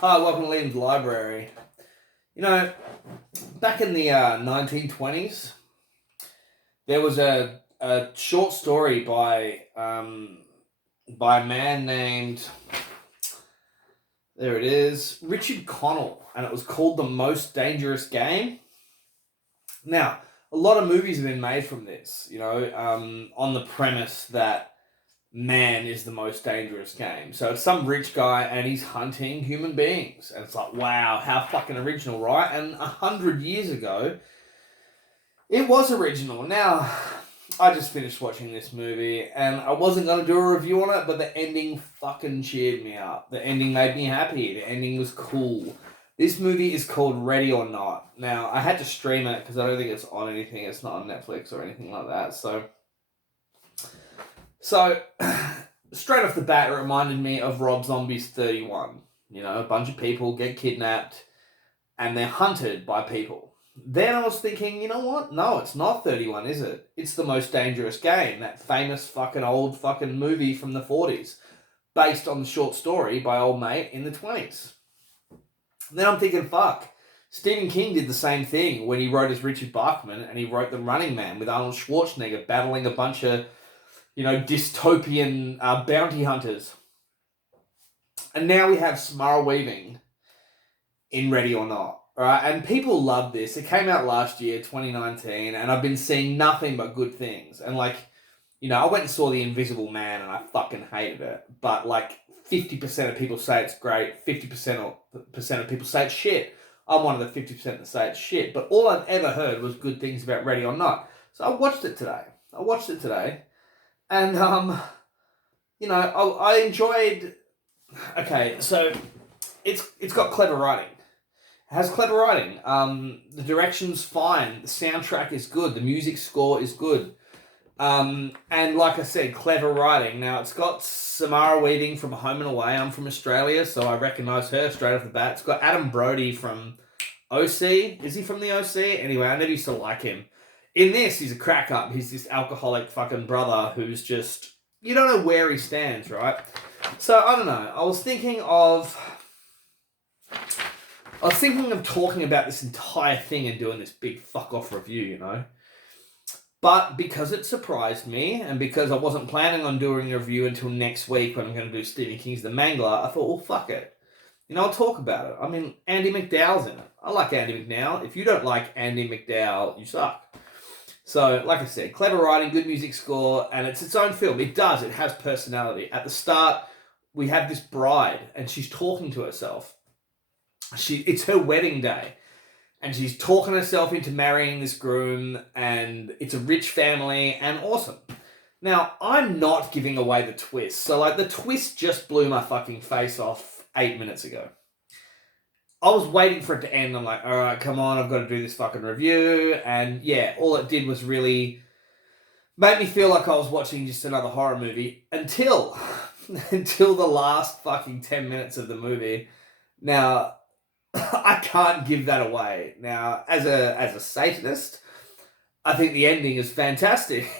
Hi, welcome to Liam's Library. You know, back in the 1920s, there was a short story by a man named, there it is, Richard Connell, and it was called The Most Dangerous Game. Now, a lot of movies have been made from this, on the premise that man is the most dangerous game. So it's some rich guy and he's hunting human beings. And it's like, wow, how fucking original, right? And 100 years ago, it was original. Now, I just finished watching this movie and I wasn't going to do a review on it, but the ending fucking cheered me up. The ending made me happy. The ending was cool. This movie is called Ready or Not. Now, I had to stream it because I don't think it's on anything. It's not on Netflix or anything like that. So, straight off the bat, it reminded me of Rob Zombie's 31. A bunch of people get kidnapped and they're hunted by people. Then I was thinking, you know what? No, it's not 31, is it? It's The Most Dangerous Game, that famous fucking old fucking movie from the 40s, based on the short story by old mate in the 20s. Then I'm thinking, fuck, Stephen King did the same thing when he wrote as Richard Bachman and he wrote The Running Man with Arnold Schwarzenegger battling a bunch of dystopian bounty hunters. And now we have Samara Weaving in Ready or Not, right? And people love this. It came out last year, 2019, and I've been seeing nothing but good things. And I went and saw The Invisible Man and I fucking hated it. But 50% of people say it's great, 50% of people say it's shit. I'm one of the 50% that say it's shit. But all I've ever heard was good things about Ready or Not. So I watched it today. And, I enjoyed... Okay, so it's got clever writing. It has clever writing. The direction's fine. The soundtrack is good. The music score is good. And like I said, clever writing. Now, it's got Samara Weaving from Home and Away. I'm from Australia, so I recognise her straight off the bat. It's got Adam Brody from OC. Is he from the OC? Anyway, I never used to like him. In this, he's a crack up. He's this alcoholic fucking brother who's just... You don't know where he stands, right? So, I don't know. I was thinking of talking about this entire thing and doing this big fuck-off review, But because it surprised me, and because I wasn't planning on doing a review until next week when I'm going to do Stephen King's The Mangler, I thought, well, fuck it. I'll talk about it. I mean, Andy McDowell's in it. I like Andy McDowell. If you don't like Andy McDowell, you suck. So, like I said, clever writing, good music score, and it's its own film. It does. It has personality. At the start, we have this bride, and she's talking to herself. It's her wedding day, and she's talking herself into marrying this groom, and it's a rich family, and awesome. Now, I'm not giving away the twist. So, the twist just blew my fucking face off 8 minutes ago. I was waiting for it to end. I'm like, all right, come on, I've got to do this fucking review. And yeah, all it did was really make me feel like I was watching just another horror movie until the last fucking 10 minutes of the movie. Now, I can't give that away. Now, as a Satanist, I think the ending is fantastic.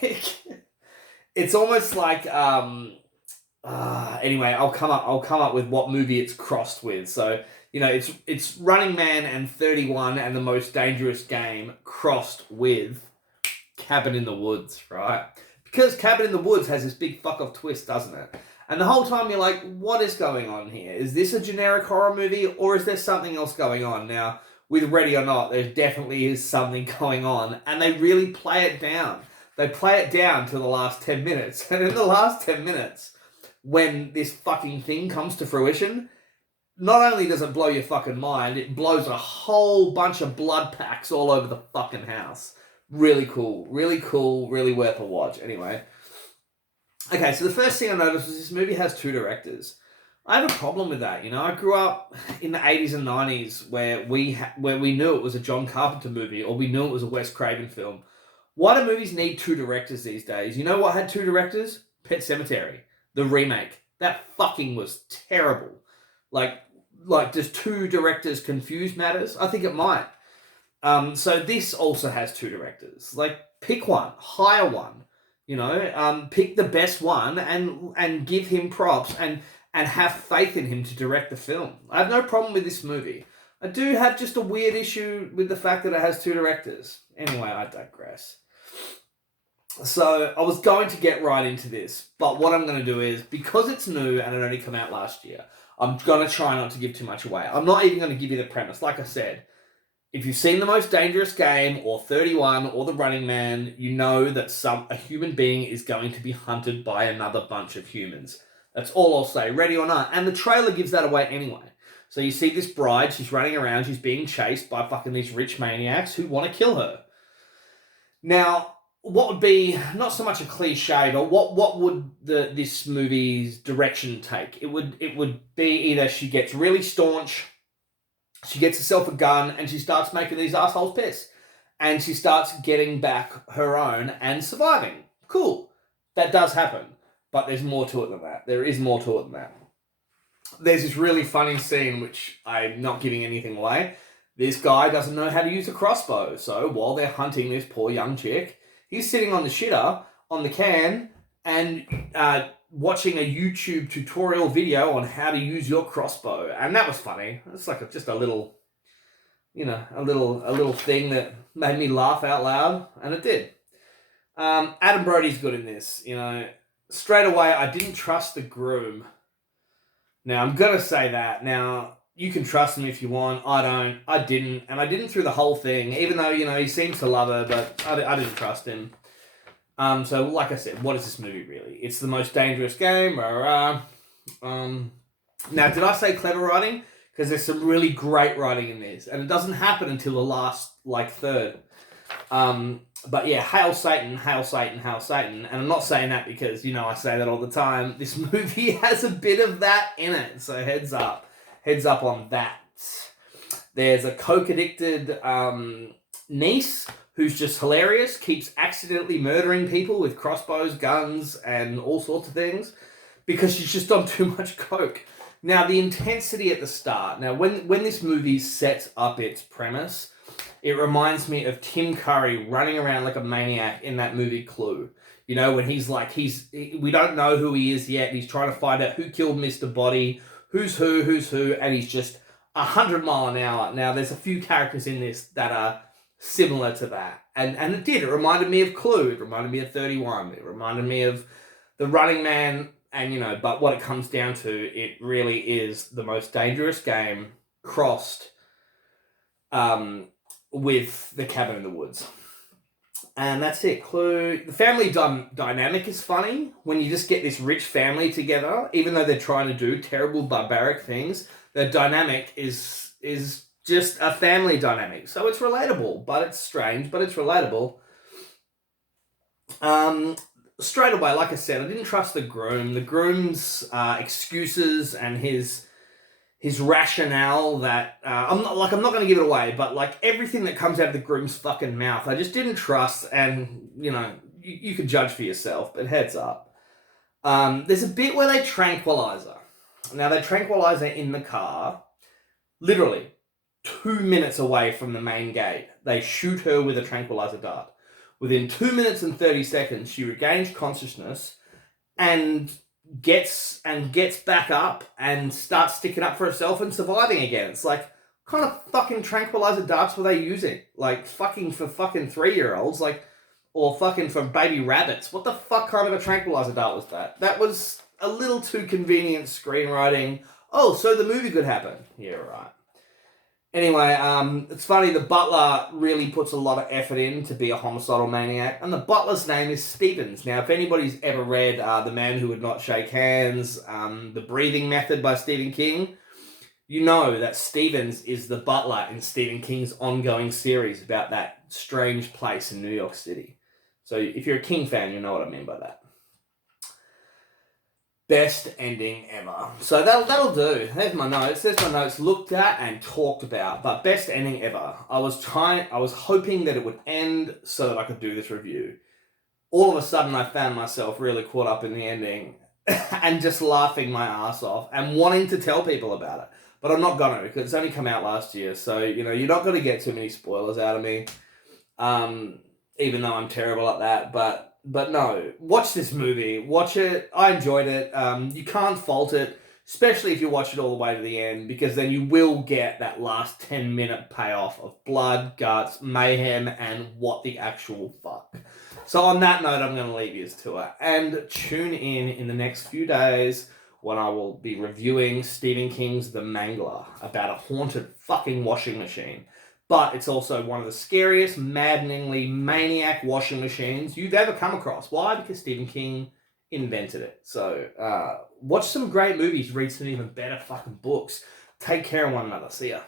It's almost like anyway, I'll come up with what movie it's crossed with. So, it's Running Man and 31 and The Most Dangerous Game crossed with Cabin in the Woods, right? Because Cabin in the Woods has this big fuck-off twist, doesn't it? And the whole time you're like, what is going on here? Is this a generic horror movie or is there something else going on? Now, with Ready or Not, there definitely is something going on and they really play it down. They play it down to the last 10 minutes. And in the last 10 minutes, when this fucking thing comes to fruition, not only does it blow your fucking mind, it blows a whole bunch of blood packs all over the fucking house. Really cool, really worth a watch. Anyway. Okay, so the first thing I noticed was this movie has two directors. I have a problem with that, I grew up in the 80s and 90s where we knew it was a John Carpenter movie or we knew it was a Wes Craven film. Why do movies need two directors these days? You know what had two directors? Pet Sematary, the remake. That fucking was terrible. Does two directors confuse matters? I think it might. So this also has two directors. Pick one, hire one. Pick the best one and give him props and and have faith in him to direct the film. I have no problem with this movie. I do have just a weird issue with the fact that it has 2 directors. Anyway, I digress. So I was going to get right into this, but what I'm going to do is, because it's new and it only came out last year, I'm going to try not to give too much away. I'm not even going to give you the premise. Like I said, if you've seen The Most Dangerous Game or 31 or The Running Man, you know that a human being is going to be hunted by another bunch of humans. That's all I'll say, ready or not. And the trailer gives that away anyway. So you see this bride, she's running around, she's being chased by fucking these rich maniacs who want to kill her. Now, what would be not so much a cliche, but what would this movie's direction take? It would be either she gets really staunch, she gets herself a gun, and she starts making these assholes piss. And she starts getting back her own and surviving. Cool. That does happen. But there's more to it than that. There is more to it than that. There's this really funny scene, which I'm not giving anything away. This guy doesn't know how to use a crossbow. So while they're hunting this poor young chick, he's sitting on the shitter, on the can, and watching a YouTube tutorial video on how to use your crossbow. And that was funny. It's like just a little, a little thing that made me laugh out loud. And it did. Adam Brody's good in this. Straight away, I didn't trust the groom. Now, I'm going to say that. Now, you can trust him if you want. I don't. I didn't. And I didn't through the whole thing, even though, he seems to love her, but I didn't trust him. So, like I said, what is this movie really? It's The Most Dangerous Game. Now, did I say clever writing? Because there's some really great writing in this. And it doesn't happen until the last, third. But yeah, hail Satan, hail Satan, hail Satan. And I'm not saying that because, I say that all the time. This movie has a bit of that in it. So heads up on that. There's a coke-addicted niece who's just hilarious, keeps accidentally murdering people with crossbows, guns, and all sorts of things because she's just on too much coke. Now, the intensity at the start. Now, when this movie sets up its premise, it reminds me of Tim Curry running around like a maniac in that movie Clue. When we don't know who he is yet. He's trying to find out who killed Mr. Body, who's who, and he's just 100 mile an hour. Now, there's a few characters in this that are similar to that. And it did. It reminded me of Clue. It reminded me of 31. It reminded me of The Running Man. And, but what it comes down to, it really is The Most Dangerous Game crossed with The Cabin in the Woods. And that's it. Clue. The family dynamic is funny when you just get this rich family together, even though they're trying to do terrible, barbaric things. The dynamic is just a family dynamic. So it's relatable, but it's strange, but it's relatable. Straight away, like I said, I didn't trust the groom. The groom's excuses and his rationale that I'm not going to give it away, but everything that comes out of the groom's fucking mouth, I just didn't trust. And you could judge for yourself. But heads up, there's a bit where they tranquilize her. Now they tranquilize her in the car, literally 2 minutes away from the main gate. They shoot her with a tranquilizer dart. Within 2 minutes and 30 seconds, she regains consciousness and gets back up and starts sticking up for herself and surviving again. It's like, what kind of fucking tranquilizer darts were they using? Fucking for fucking 3-year-olds, or fucking for baby rabbits. What the fuck kind of a tranquilizer dart was that? That was a little too convenient screenwriting. Oh, so the movie could happen. Yeah, right. Anyway, it's funny, the butler really puts a lot of effort in to be a homicidal maniac, and the butler's name is Stevens. Now, if anybody's ever read The Man Who Would Not Shake Hands, The Breathing Method by Stephen King, you know that Stevens is the butler in Stephen King's ongoing series about that strange place in New York City. So if you're a King fan, you know what I mean by that. Best ending ever. So that'll do. There's my notes. There's my notes looked at and talked about. But best ending ever. I was hoping that it would end so that I could do this review. All of a sudden I found myself really caught up in the ending and just laughing my ass off and wanting to tell people about it. But I'm not gonna, because it's only come out last year. So, you're not gonna get too many spoilers out of me. Even though I'm terrible at that. But no, watch this movie. Watch it. I enjoyed it. You can't fault it. especially if you watch it all the way to the end, because then you will get that last 10-minute payoff of blood, guts, mayhem, and what the actual fuck. So on that note, I'm going to leave you to it. And tune in the next few days when I will be reviewing Stephen King's The Mangler about a haunted fucking washing machine. But it's also one of the scariest, maddeningly maniac washing machines you've ever come across. Why? Because Stephen King invented it. So watch some great movies, read some even better fucking books. Take care of one another. See ya.